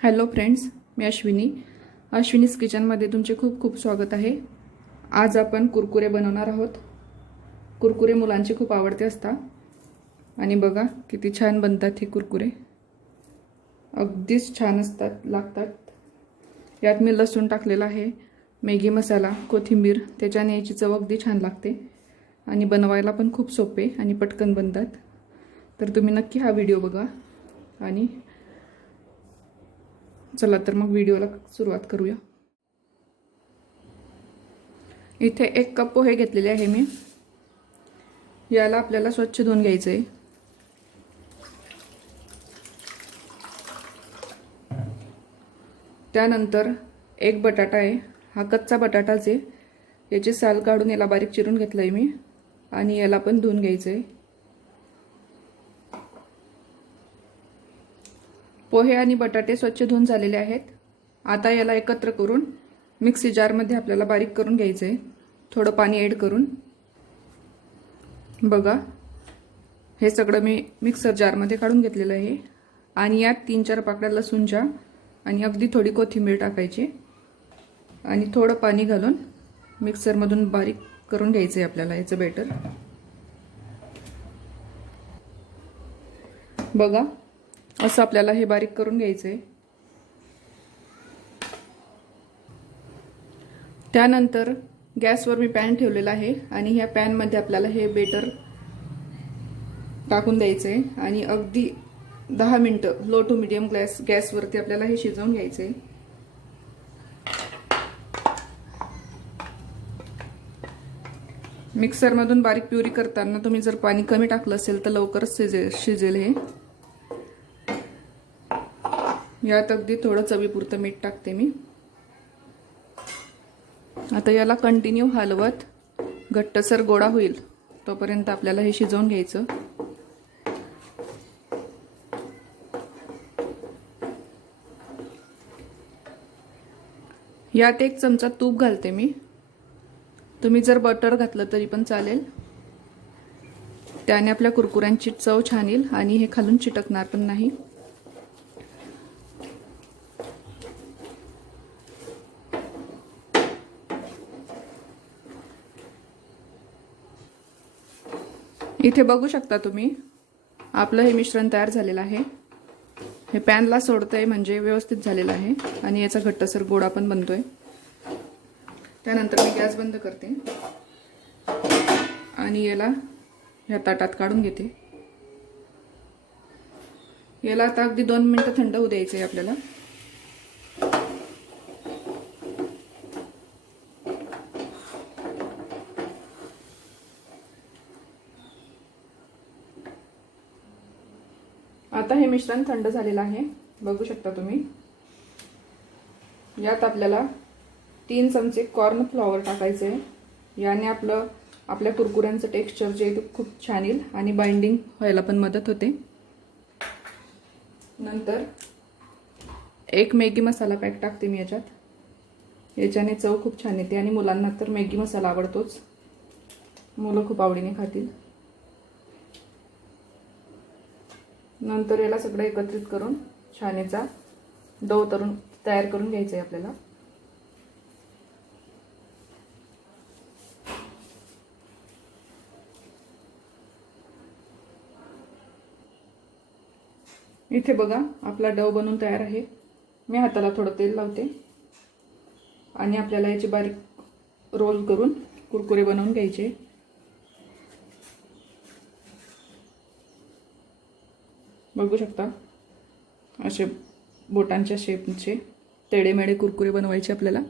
Hello friends, मी अश्विनीज किचनमध्ये तुमचे खूप खूप स्वागत आहे। आज आपण कुरकुरे बनवणार आहोत। कुरकुरे मुलांचे खूप आवडते असतात आणि बघा किती छान बनतात हे कुरकुरे। अगदीच छान असतात, लागतात। यात मी लसूण टाकलेला आहे, मॅगी मसाला, कोथिंबीर, त्याच्याने याची चव अगदी छान लागते आणि बनवायला पण खूप सोपे आणि पटकन बनतात। तर तुम्ही नक्की हा व्हिडिओ बघा आणि चला तर मग व्हिडिओला सुरुवात करूया। इथे 1 कप पोहे घेतलेले आहे मी। याला आपल्याला स्वच्छ धुवून घ्यायचे आहे। त्यानंतर 1 बटाटा आहे, हा कच्चा बटाटाच आहे। याची साल काढून याला बारीक चिरून घेतलंय मी आणि याला पण धुवून घ्यायचंय। पोहे आणि बटाटे स्वच्छ धुवून झालेले आहेत। आता याला एकत्र करून मिक्सी जारमध्ये आपल्याला बारीक करून घ्यायचंय, थोडं पाणी ॲड करून। बघा हे सगळं मी मिक्सर जारमध्ये काढून घेतलेलं आहे आणि यात 3-4 पाकळ्या लसूणच्या आणि अगदी थोडी कोथिंबीर टाकायची आणि थोडं पाणी घालून मिक्सरमधून बारीक करून घ्यायचंय आपल्याला याचं बॅटर। बघा असं आपल्याला हे बारीक करून घ्यायचंय। त्यानंतर गॅसवर मी पॅन ठेवलेला आहे आणि ह्या पॅनमध्ये आपल्याला हे बॅटर टाकून द्यायचंय आणि अगदी 10 मिनिटं लो टू मीडियम गॅसवरती आपल्याला हे शिजवून घ्यायचंय। मिक्सरमधून बारीक प्युरी करताना तुम्ही जर पाणी कमी टाकलं असेल तर लवकरच शिजेल हे। यात अगदी थोडं चवीपुरतं मीठ टाकते मी। आता याला कंटिन्यू हलवत घट्टसर गोळा होईल तोपर्यंत आपल्याला हे शिजवून घ्यायचं। यात 1 चमचा तूप घालते मी, तुम्ही जर बटर घातलं तरी पण चालेल। त्याने आपल्या कुरकुऱ्यांची चव छान येईल आणि हे खालून चिटकणार पण नाही। इथे बघू शकता तुम्ही, आपलं हे मिश्रण तयार झालेलं आहे। हे पॅनला सोडतंय म्हणजे व्यवस्थित झालेलं आहे आणि याचा घट्टसर गोळा पण बनतोय। त्यानंतर मी गॅस बंद करते आणि याला ह्या ताटात काढून घेते। याला आता अगदी 2 मिनिटं थंड होऊ द्यायचंय आपल्याला। आता हे मिश्रण थंड झालेलं आहे, बघू शकता तुम्ही। यात आपल्याला 3 चमचे कॉर्न फ्लॉवर टाकायचे। याने आपल्या कुरकुऱ्यांचं टेक्स्चर जे ते खूप छान येईल आणि बाइंडिंग व्हायला पण मदत होते। नंतर 1 मॅगी मसाला पॅक टाकते मी याच्यात। याच्याने चव खूप छान येते आणि मुलांना तर मॅगी मसाला आवडतोच, मुलं खूप आवडीने खातील। नंतर याला सगळं एकत्रित करून छान याचा डो तयार करून घ्यायचा आहे आपल्याला। इथे बघा आपला डो बनवून तयार आहे। मी हाताला थोडं तेल लावते आणि आपल्याला याचे बारीक रोल करून कुरकुरे बनवून घ्यायचे। बघू शकता असे बोटांच्या शेपचे तेडेमेडे कुरकुरे बनवायचे आपल्याला।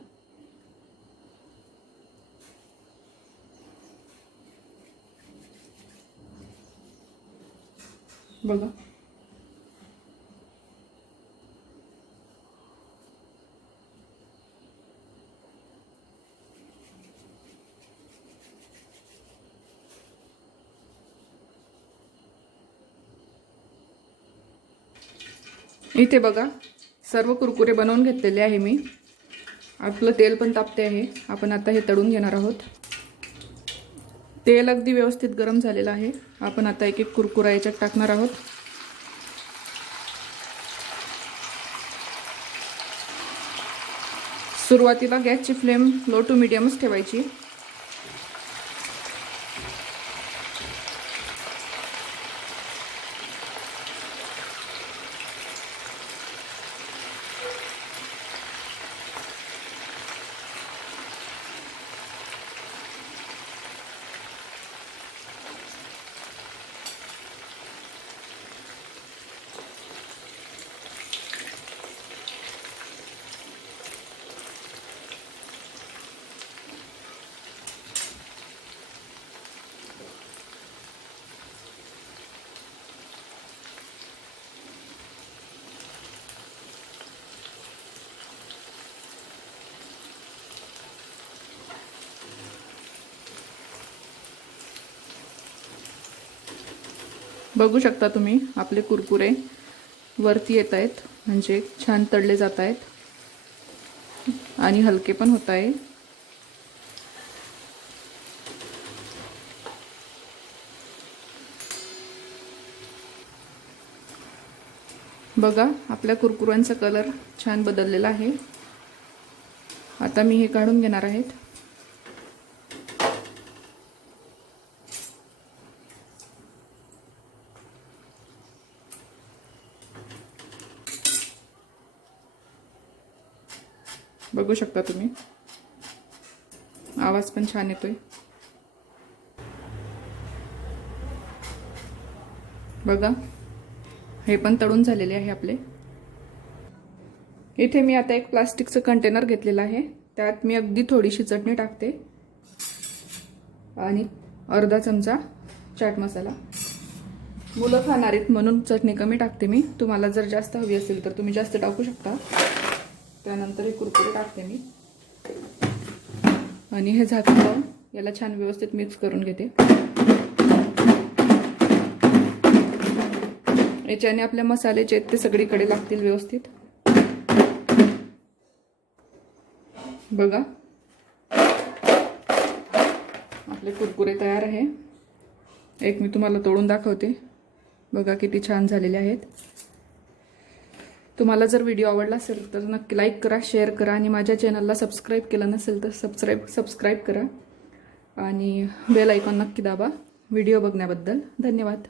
बघा इथे बघा सर्व कुरकुरे बनवून घेतलेले आहे मी। आपलं तेल पण तापते आहे, आपण आता हे तळून घेणार आहोत। तेल अगदी व्यवस्थित गरम झालेलं आहे। आपण आता एक एक कुरकुरा याच्यात टाकणार आहोत। सुरुवातीला गॅसची फ्लेम लो टू मीडियमच ठेवायची. बघू शकता तुम्ही आपले कुरकुरे वरती येत आहेत, म्हणजे छान तळले जात आहेत आणि हलके पण होत आहे. बघा आपल्या कुरकुऱ्यांचा कलर छान बदललेला आहे. आता मी हे काढून घेणार आहेत. बघू शकता तुम्ही, आवाज पण छान येतोय. बघा हे पण तळून झालेले आहे आपले. इथे मी आता एक प्लास्टिकचं कंटेनर घेतलेलं आहे. त्यात मी अगदी थोडीशी चटणी टाकते आणि अर्धा चमचा चाट मसाला. मुलं खाणार आहेत म्हणून चटणी कमी टाकते मी. तुम्हाला जर जास्त हवी असेल तर तुम्ही जास्त टाकू शकता. त्यानंतर हे कुरकुरे टाकते मी आणि हे झाकण लावून याला छान व्यवस्थित मिक्स करून घेते. याच्याने आपल्या मसाले जे आहेत ते सगळीकडे लागतील व्यवस्थित. बघा आपले कुरकुरे तयार आहे. एक मी तुम्हाला तोडून दाखवते. बघा किती छान झालेले आहेत. तुम्हाला जर व्हिडिओ आवडला असेल तर नक्की लाईक करा, शेअर करा आणि माझ्या चॅनलला सबस्क्राईब केलं नसेल तर सबस्क्राईब करा आणि बेल आयकॉन नक्की दाबा. व्हिडिओ बघण्याबद्दल धन्यवाद.